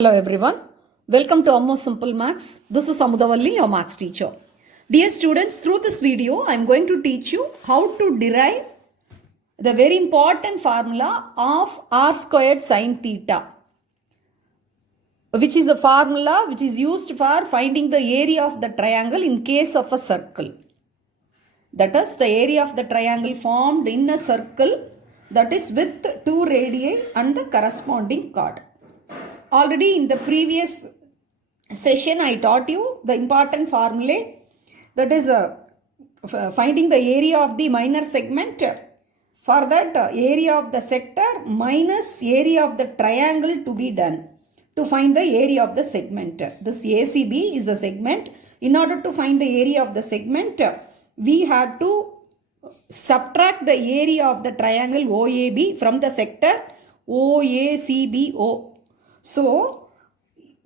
Hello everyone, welcome to Ammo Simple Maths. This is Amudavalli, your maths teacher. Dear students, through this video I am going to teach you how to derive the very important formula of r squared sine theta, which is the formula which is used for finding the area of the triangle in case of a circle. That is the area of the triangle formed in a circle that is with two radii and the corresponding chord. Already in the previous session I taught you the important formulae, that is finding the area of the minor segment. For that area of the sector minus area of the triangle to be done to find the area of the segment. This ACB is the segment. In order to find the area of the segment, we had to subtract the area of the triangle OAB from the sector OACBO. So,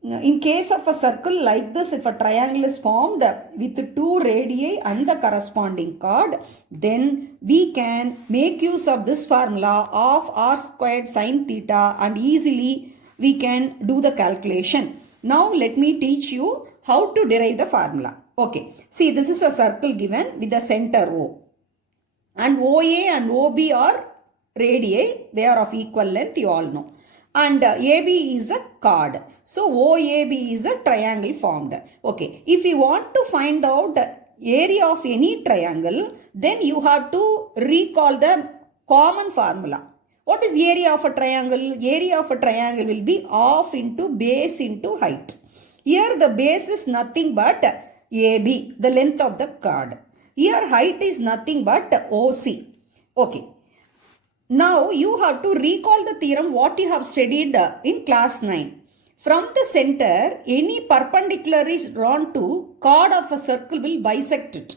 in case of a circle like this, if a triangle is formed with two radii and the corresponding chord, then we can make use of this formula of r squared sine theta and easily we can do the calculation. Now, let me teach you how to derive the formula. Okay, see, this is a circle given with the center O. And OA and OB are radii, they are of equal length, you all know. And AB is the chord. So OAB is the triangle formed. Okay, if you want to find out area of any triangle, then you have to recall the common formula. What is area of a triangle? Area of a triangle will be half into base into height. Here the base is nothing but AB, the length of the chord. Here height is nothing but OC. Okay. Now you have to recall the theorem what you have studied in class 9. From the center, any perpendicular is drawn to chord of a circle will bisect it.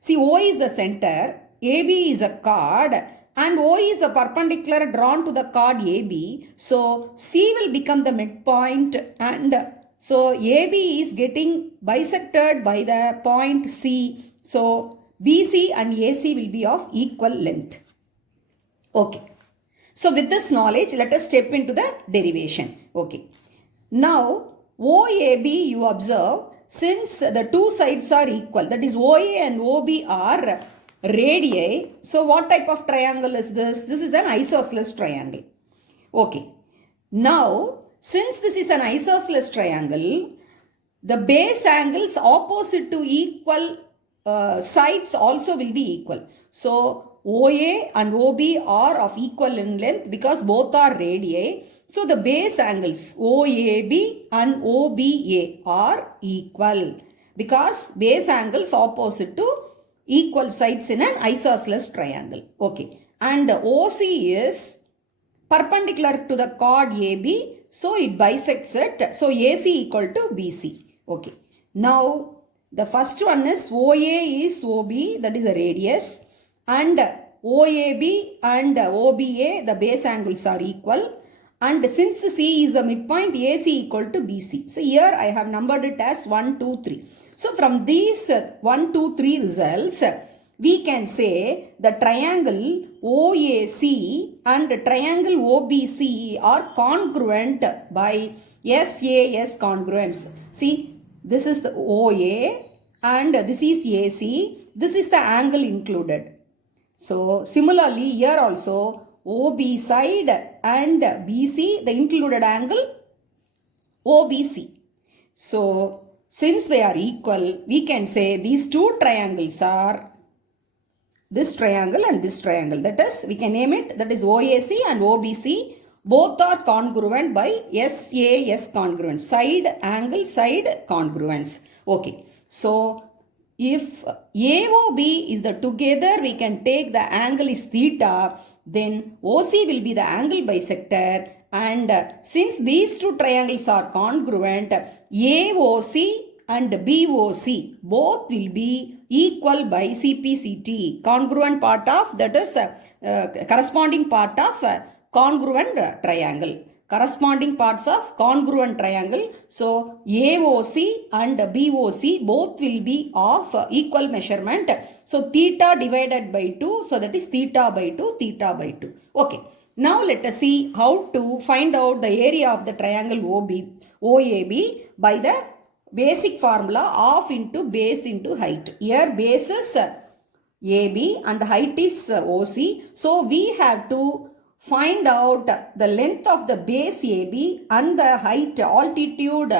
See, O is the center, AB is a chord, and O is a perpendicular drawn to the chord AB. So C will become the midpoint, and so AB is getting bisected by the point C. So BC and AC will be of equal length. Okay. So with this knowledge, let us step into the derivation. Okay. Now, OAB you observe, since the two sides are equal, that is OA and OB are radii. So what type of triangle is this? This is an isosceles triangle. Okay. Now, since this is an isosceles triangle, the base angles opposite to equal sides also will be equal. So OA and OB are of equal in length because both are radii. So the base angles OAB and OBA are equal because base angles opposite to equal sides in an isosceles triangle. Okay. And OC is perpendicular to the chord AB. So it bisects it. So AC equal to BC. Okay. Now the first one is OA is OB, that is the radius. And OAB and OBA, the base angles are equal. And since C is the midpoint, AC equal to BC. So here I have numbered it as 1, 2, 3. So from these 1, 2, 3 results, we can say the triangle OAC and triangle OBC are congruent by SAS congruence. See, this is the OA and this is AC. This is the angle included. So similarly here also OB side and BC, the included angle OBC. So since they are equal, we can say these two triangles are this triangle and this triangle. That is, we can name it, that is OAC and OBC. Both are congruent by SAS congruence, side angle side congruence. Okay. So if AOB is the together, we can take the angle is theta, then OC will be the angle bisector, and since these two triangles are congruent, AOC and BOC both will be equal by CPCT, congruent part of, that is corresponding part of congruent triangle. Corresponding parts of congruent triangle. So AOC and BOC both will be of equal measurement. So theta divided by 2. So that is theta by 2, theta by 2. Okay. Now let us see how to find out the area of the triangle OAB by the basic formula of into base into height. Here base is AB and the height is OC. So we have to find out the length of the base AB and the height altitude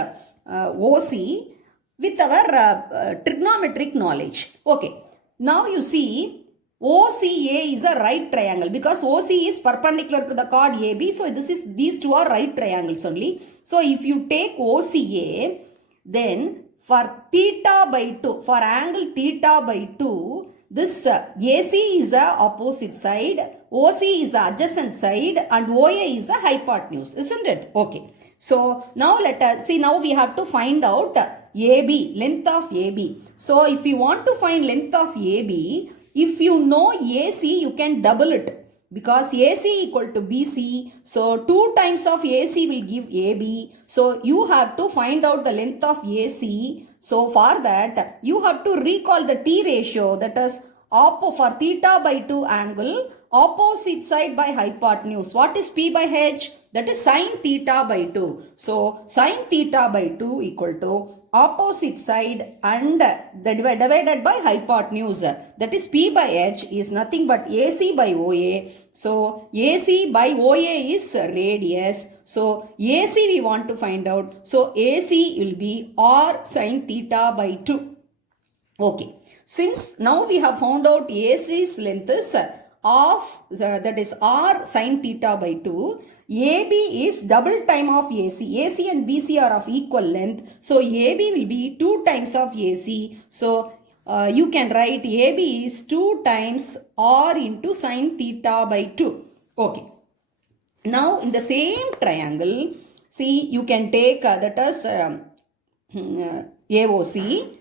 OC with our trigonometric knowledge. Okay. Now you see OCA is a right triangle because OC is perpendicular to the chord AB. So these two are right triangles only. So if you take OCA, then for theta by 2, for angle theta by 2, this AC is the opposite side, OC is the adjacent side, and OA is the hypotenuse, isn't it? Okay. So now let us see, now we have to find out AB, length of AB. So if you want to find length of AB, if you know AC, you can double it because AC equal to BC. So 2 times of AC will give AB. So you have to find out the length of AC. So for that, you have to recall the T ratio, that is for theta by 2 angle, opposite side by hypotenuse. What is P by H? That is sin theta by 2. So sin theta by 2 equal to opposite side and the divided by hypotenuse. That is P by H is nothing but AC by OA. So AC by OA is radius. So AC we want to find out. So AC will be R sin theta by 2. Okay. Since now we have found out AC's length is of that is R sin theta by 2. AB is double time of AC. AC and BC are of equal length. So AB will be 2 times of AC. So you can write AB is 2 times R into sin theta by 2. Okay. Now in the same triangle, see you can take that is AOC.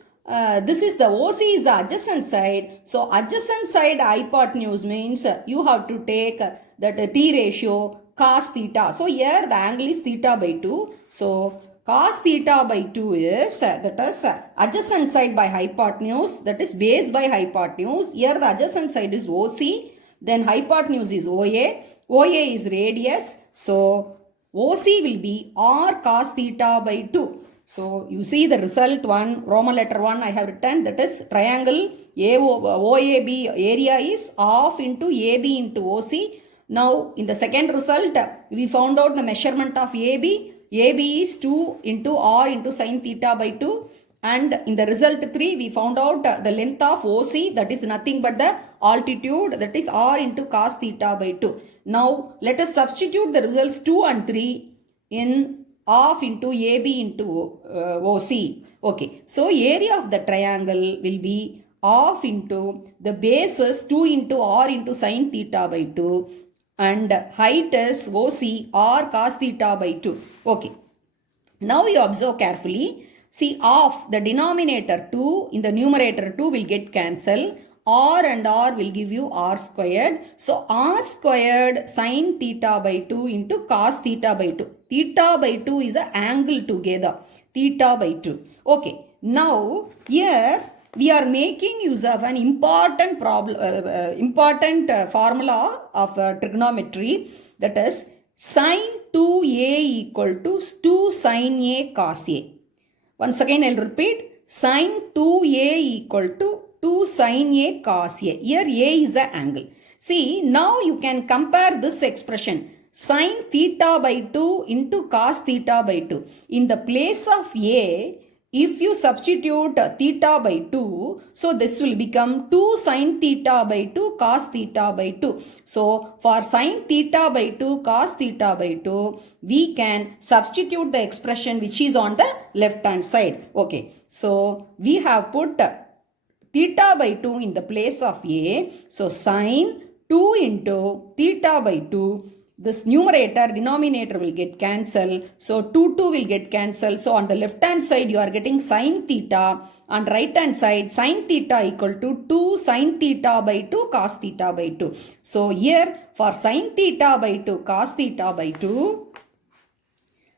This is the OC is the adjacent side. So adjacent side hypotenuse means you have to take that T ratio cos theta. So here the angle is theta by 2. So cos theta by 2 is that is adjacent side by hypotenuse, that is base by hypotenuse. Here the adjacent side is OC, then hypotenuse is OA. OA is radius. So OC will be R cos theta by 2. So you see the result 1, Roman letter 1 I have written, that is triangle OAB area is half into AB into OC. Now in the second result we found out the measurement of AB. AB is 2 into R into sin theta by 2. And in the result 3 we found out the length of OC, that is nothing but the altitude, that is R into cos theta by 2. Now let us substitute the results 2 and 3 in half into AB into OC. Okay. So area of the triangle will be half into the base is 2 into R into sin theta by 2 and height is OC R cos theta by 2. Okay. Now you observe carefully. See half the denominator 2 in the numerator 2 will get cancelled. R and R will give you R squared. So R squared sin theta by 2 into cos theta by 2. Theta by 2 is an angle together. Theta by 2. Okay. Now here we are making use of an important formula of trigonometry, that is sin 2a equal to 2 sin a cos a. Once again I will repeat, sin 2a equal to 2 sin a cos a. Here a is the angle. See, now you can compare this expression sin theta by 2 into cos theta by 2. In the place of a, if you substitute theta by 2, so this will become 2 sin theta by 2 cos theta by 2. So for sin theta by 2 cos theta by 2, we can substitute the expression which is on the left hand side. Okay. So we have put theta by 2 in the place of a. So sin 2 into theta by 2. This numerator denominator will get cancelled. So 2 will get cancelled. So on the left hand side you are getting sin theta. On right hand side sin theta equal to 2 sin theta by 2 cos theta by 2. So here for sin theta by 2 cos theta by 2,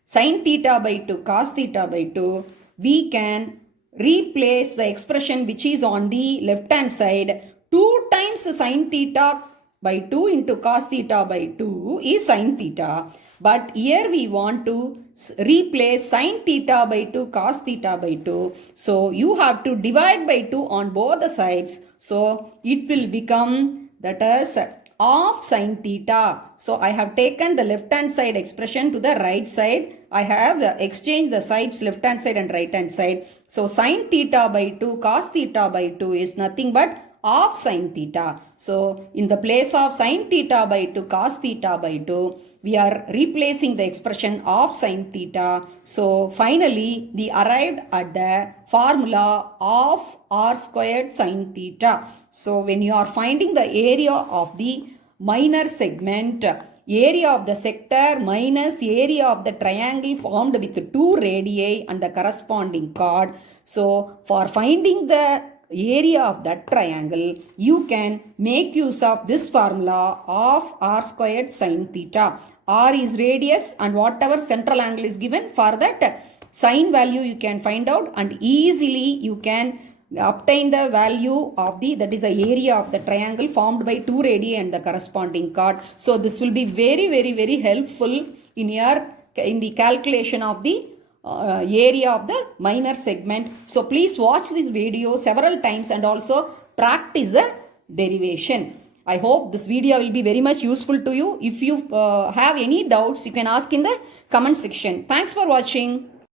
sin theta by 2 cos theta by 2, we can replace the expression which is on the left hand side. 2 times sin theta by 2 into cos theta by 2 is sin theta. But here we want to replace sin theta by 2 cos theta by 2. So you have to divide by 2 on both the sides. So it will become that is of sin theta. So I have taken the left hand side expression to the right side. I have exchanged the sides left hand side and right hand side. So sin theta by 2 cos theta by 2 is nothing but of sin theta. So in the place of sin theta by 2 cos theta by 2, we are replacing the expression of sin theta. So finally we arrived at the formula of r squared sin theta. So when you are finding the area of the minor segment, area of the sector minus area of the triangle formed with two radii and the corresponding chord. So for finding the area of that triangle, you can make use of this formula of r squared sin theta. R is radius and whatever central angle is given, for that sine value you can find out and easily you can obtain the value of the, that is the area of the triangle formed by two radii and the corresponding chord. So this will be very helpful in the calculation of the area of the minor segment. So please watch this video several times and also practice the derivation. I hope this video will be very much useful to you. If you have any doubts, you can ask in the comment section. Thanks for watching.